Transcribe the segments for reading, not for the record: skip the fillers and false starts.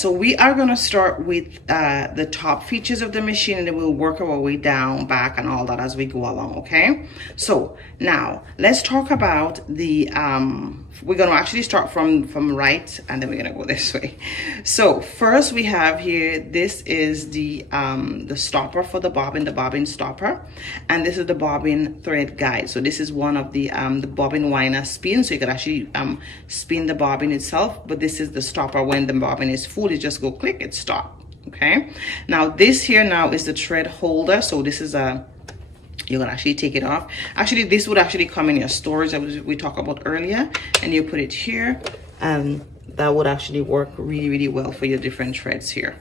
So we are going to start with the top features of the machine, and then we'll work our way down, back, and all that as we go along, okay? So now let's talk about the, we're going to actually start from right, and then we're going to go this way. So first we have here, this is the stopper for the bobbin stopper, and this is the bobbin thread guide. So this is one of the bobbin winder spin, so you could actually spin the bobbin itself, but this is the stopper. When the bobbin is full, you just go click, it stop. Okay, now this here now is the thread holder. So this is a, you can actually take it off. Actually, this would actually come in your storage that we talked about earlier, and you put it here, and that would actually work really well for your different threads here.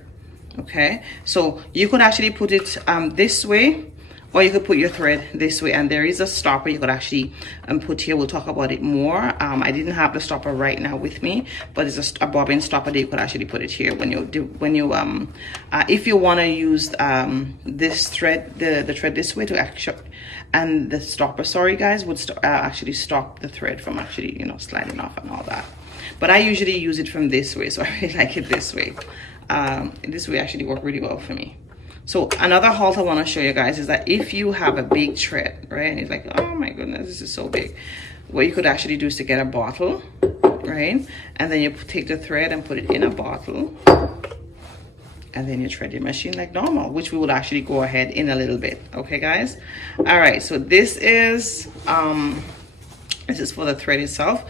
Okay, so you could actually put it this way, or you could put your thread this way, and there is a stopper you could actually put here. We'll talk about it more. I didn't have the stopper right now with me, but it's a bobbin stopper that you could actually put it here when you do, if you want to use this thread, the thread this way to actually, and the stopper, sorry guys, would actually stop the thread from actually, you know, sliding off and all that. But I usually use it from this way, so I really like it this way. This way actually worked really well for me. So another halt I want to show you guys is that if you have a big thread, right, and it's like, oh my goodness, this is so big, what you could actually do is to get a bottle, right, and then you take the thread and put it in a bottle, and then you thread your machine like normal, which we would actually go ahead in a little bit. Okay guys, all right, so this is for the thread itself.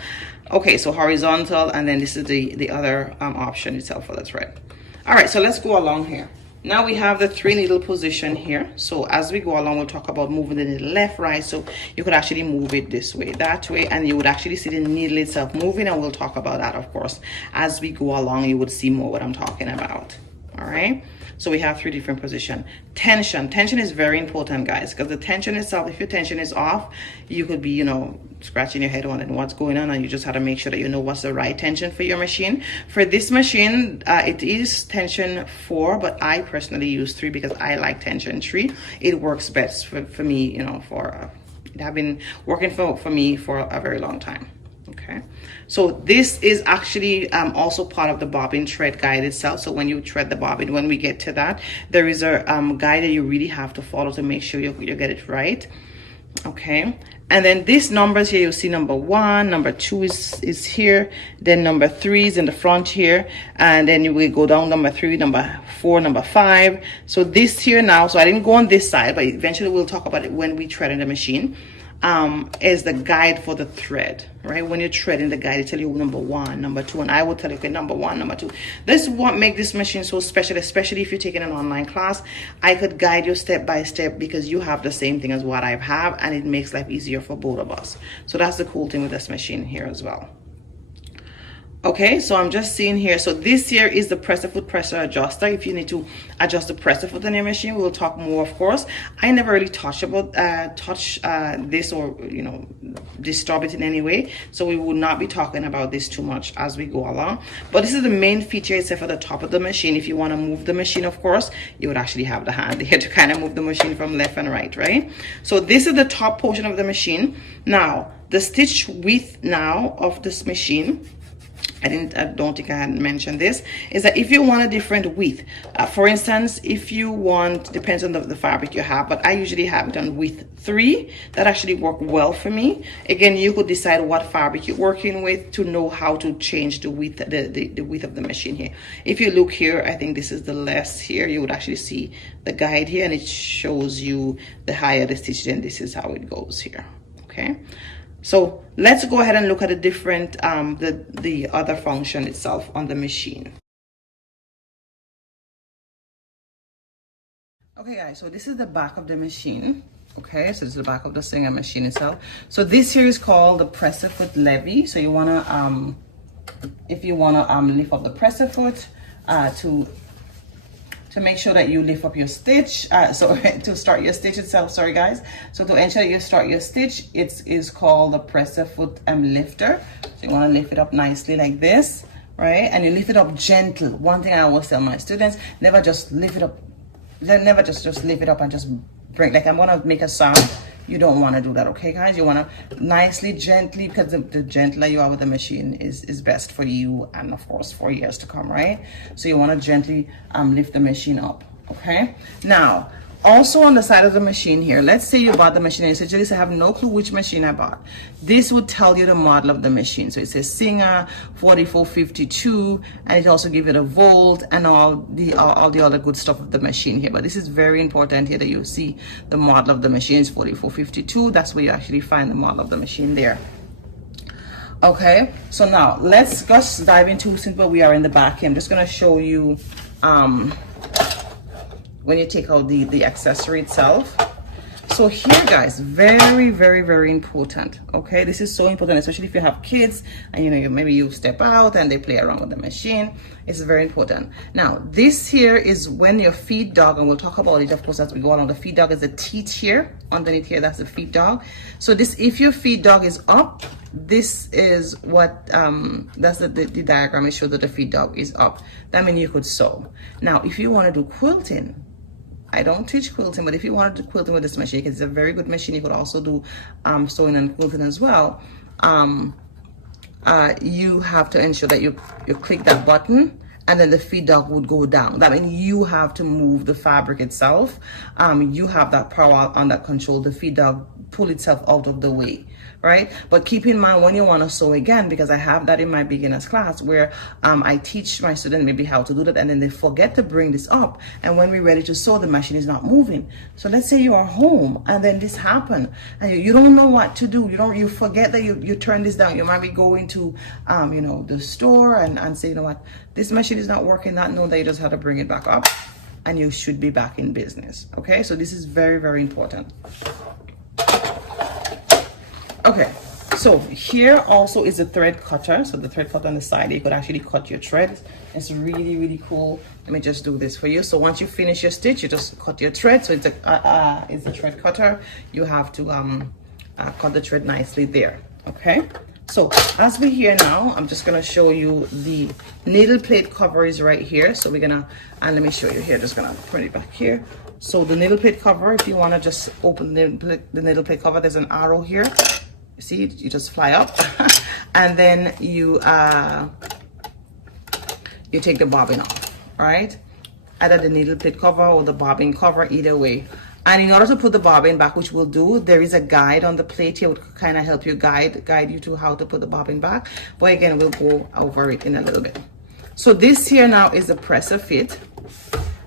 Okay, so horizontal, and then this is the other option itself for the thread. All right, so let's go along here. Now we have the 3 needle position here. So as we go along, we'll talk about moving the needle left, right. So you could actually move it this way, that way, and you would actually see the needle itself moving, and we'll talk about that, of course. As we go along, you would see more what I'm talking about. All right. So we have 3 different positions. Tension is very important, guys, because the tension itself, if your tension is off, you could be, you know, scratching your head wondering what's going on, and you just have to make sure that you know what's the right tension for your machine. For this machine, it is tension 4, but I personally use 3 because I like tension 3. It works best for me, you know, it have been working for me for a very long time. Okay, so this is actually also part of the bobbin thread guide itself. So when you thread the bobbin, when we get to that, there is a guide that you really have to follow to make sure you get it right. Okay, and then these numbers here, you'll see number 1, number 2 is here, then number 3 is in the front here, and then you will go down number 3, number 4, number 5. So this here now, so I didn't go on this side, but eventually we'll talk about it when we thread in the machine. Is the guide for the thread, right? When you're threading the guide, it tell you number 1, number 2, and I will tell you, okay, number 1, number 2. This is what makes this machine so special, especially if you're taking an online class. I could guide you step by step because you have the same thing as what I have, and it makes life easier for both of us. So that's the cool thing with this machine here as well. Okay, so I'm just seeing here, so this here is the presser foot presser adjuster. If you need to adjust the presser foot on your machine, we'll talk more, of course. I never really touch this, or you know, disturb it in any way, so we will not be talking about this too much as we go along. But this is the main feature except for the top of the machine. If you want to move the machine, of course, you would actually have the hand here to kind of move the machine from left and right, right? So this is the top portion of the machine. Now the stitch width now of this machine, I don't think I had mentioned this, is that if you want a different width, for instance, if you want, depends on the fabric you have, but I usually have it on width 3. That actually worked well for me. Again, you could decide what fabric you're working with to know how to change the width, the width of the machine here. If you look here, I think this is the less here, you would actually see the guide here, and it shows you the higher the stitch, then this is how it goes here. Okay, so let's go ahead and look at the different the other function itself on the machine. Okay guys, so this is the back of the machine. Okay, so this is the back of the Singer machine itself. So this here is called the presser foot levy. So you wanna if you wanna lift up the presser foot to make sure that you lift up your stitch, so to start your stitch itself, sorry guys. So to ensure that you start your stitch, it is called the presser foot lifter. So you want to lift it up nicely like this, right? And you lift it up gentle. One thing I always tell my students, never just lift it up, never just lift it up and just bring, like I'm gonna make a sound, you don't want to do that, okay guys? You want to nicely, gently, because the gentler you are with the machine is best for you and of course for years to come, right? So you want to gently lift the machine up, okay? Now, also on the side of the machine here, let's say you bought the machine and you said, Gellis, I have no clue which machine I bought. This would tell you the model of the machine. So it says Singer 4452, and it also gives it a volt and all the other good stuff of the machine here. But this is very important here that you see the model of the machine is 4452. That's where you actually find the model of the machine there. Okay, so now let's just dive into, since we are in the back here, I'm just going to show you when you take out the accessory itself. So here guys, very, very, very important. Okay, this is so important, especially if you have kids and you know, maybe you step out and they play around with the machine. It's very important. Now this here is when your feed dog, and we'll talk about it of course as we go along. The feed dog is the teeth here underneath here, that's the feed dog. So this, if your feed dog is up, this is what that's the diagram. It shows that the feed dog is up. That means you could sew. Now if you want to do quilting, I don't teach quilting, but if you wanted to quilting with this machine, because it's a very good machine, you could also do sewing and quilting as well. You have to ensure that you click that button and then the feed dog would go down. That means you have to move the fabric itself. You have that power on that control. The feed dog pull itself out of the way, right? But keep in mind when you want to sew again, because I have that in my beginners class where I teach my students maybe how to do that, and then they forget to bring this up, and when we're ready to sew, the machine is not moving. So let's say you are home and then this happened and you don't know what to do. You forget that you turn this down. You might be going to you know, the store and say, you know what, this machine is not working, not knowing that you just have to bring it back up and you should be back in business. Okay, so this is very, very important. Okay, so here also is a thread cutter. So the thread cutter on the side, you could actually cut your threads. It's really, really cool. Let me just do this for you. So once you finish your stitch, you just cut your thread. So it's a thread cutter. You have to cut the thread nicely there. Okay, so as we're here now, I'm just gonna show you the needle plate cover is right here. So we're gonna, and let me show you here, just gonna put it back here. So the needle plate cover, if you want to just open the needle plate cover, there's an arrow here. You see, you just fly up and then you take the bobbin off, right? Either the needle plate cover or the bobbin cover, either way. And in order to put the bobbin back, which we'll do, there is a guide on the plate here, would kind of help you guide you to how to put the bobbin back. But again, we'll go over it in a little bit. So this here now is the presser fit,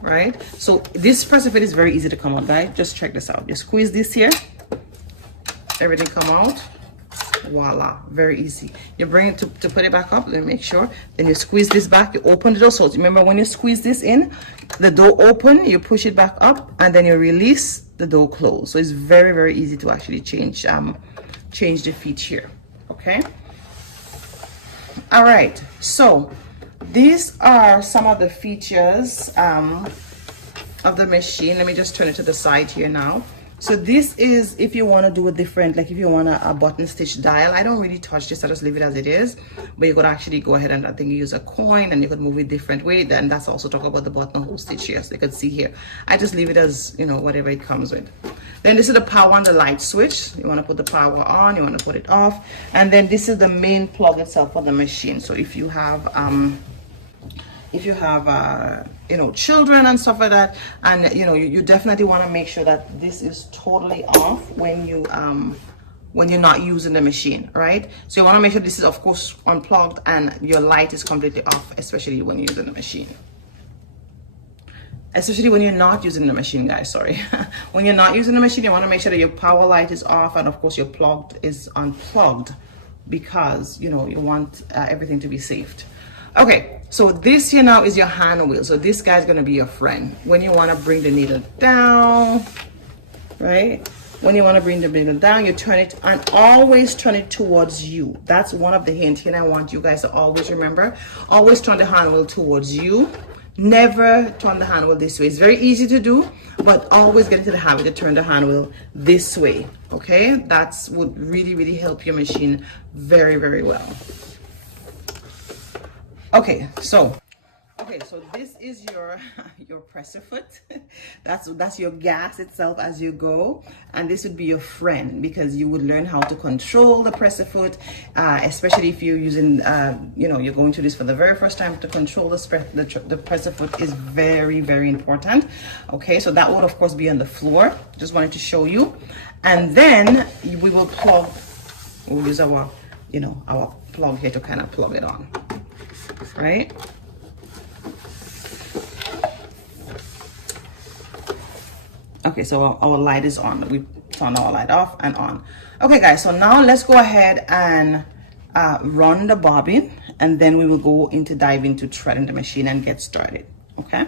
right? So this presser fit is very easy to come out, guys. Just check this out. You squeeze this here, everything come out. Voila, very easy. You bring it to put it back up, let me make sure. Then you squeeze this back, you open the door. So remember, when you squeeze this in, the door open, you push it back up, and then you release, the door close. So it's very, very easy to actually change the feet here. Okay, all right, so these are some of the features of the machine. Let me just turn it to the side here now. So this is if you want to do a different, like if you want a button stitch dial. I don't really touch this, I just leave it as it is. But you could actually go ahead and I think you use a coin and you could move it different way. Then that's also talk about the buttonhole stitch here. So you can see here, I just leave it as, you know, whatever it comes with. Then this is the power and the light switch. You want to put the power on, you want to put it off. And then this is the main plug itself for the machine. So if you have you know, children and stuff like that, and you know, you definitely want to make sure that this is totally off when you're not using the machine, right? So you want to make sure this is of course unplugged and your light is completely off, especially when you're using the machine. Especially when you're not using the machine, guys, sorry. When you're not using the machine, you want to make sure that your power light is off and of course your plug is unplugged, because you know, you want everything to be saved. Okay, so this here now is your hand wheel. So this guy's gonna be your friend when you want to bring the needle down, right? When you want to bring the needle down, you turn it, and always turn it towards you. That's one of the hints here, and I want you guys to always remember, always turn the hand wheel towards you. Never turn the hand wheel this way. It's very easy to do, but always get into the habit to turn the hand wheel this way, okay? That's would really, really help your machine very, very well. Okay, so Okay, so this is your your presser foot. That's your gas itself as you go, and this would be your friend because you would learn how to control the presser foot, especially if you're using you know, you're going to this for the very first time. To control the presser foot is very, very important. Okay, so that would of course be on the floor. Just wanted to show you, and then we will plug. We'll use our, you know, our plug here to kind of plug it on, right? Okay, so our light is on. We turn our light off and on. Okay, guys, so now let's go ahead and run the bobbin, and then we will go into dive into threading the machine and get started. Okay.